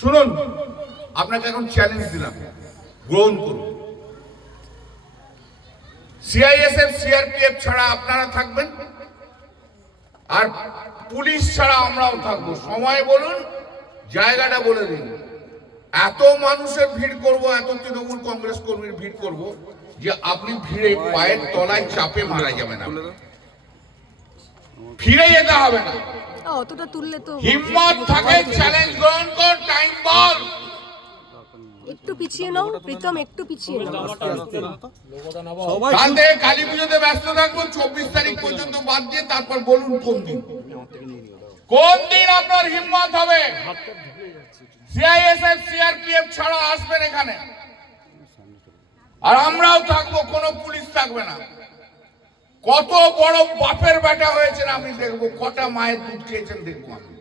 শুনুন, আপনাকে এখন চ্যালেঞ্জ দিলাম, গ্রহণ করুন। সিআইএসএফ সিআরপিএফ ছাড়া আপনারা থাকবেন, আর পুলিশ ছাড়া আমরাও থাকবো। সময় বলুন, জায়গাটা বলে দিন। এত মানুষের ভিড় করব, এত তৃণমূল কংগ্রেস কর্মীর ভিড় করব যে আপনি ভিড়ে পায়ের তলায় চাপে মারা যাবেন। ফিরে যেতে হবে না। অতটা তুললে তো হিম্মত থাকে, চ্যালেঞ্জ গ্রহণ কর, টাইম বল। একটু পিছিয়ে নাও প্রীতম, একটু পিছিয়ে নাও। কাল থেকে কালী পুজোতে ব্যস্ত থাকবো, 24 তারিখ পর্যন্ত বাদ দিয়ে তারপর বলুন কোন দিন আপনার হিম্মত হবে। সিআইএসএফ সিআরপিএফ ছাড়া আসবেন এখানে, আর আমরাও থাকবো, কোনো পুলিশ থাকবে না। কত বড় বাপের বেটা হয়েছেন আমি দেখবো, কটা মায়ের দুধ খেয়েছেন দেখবো আমি।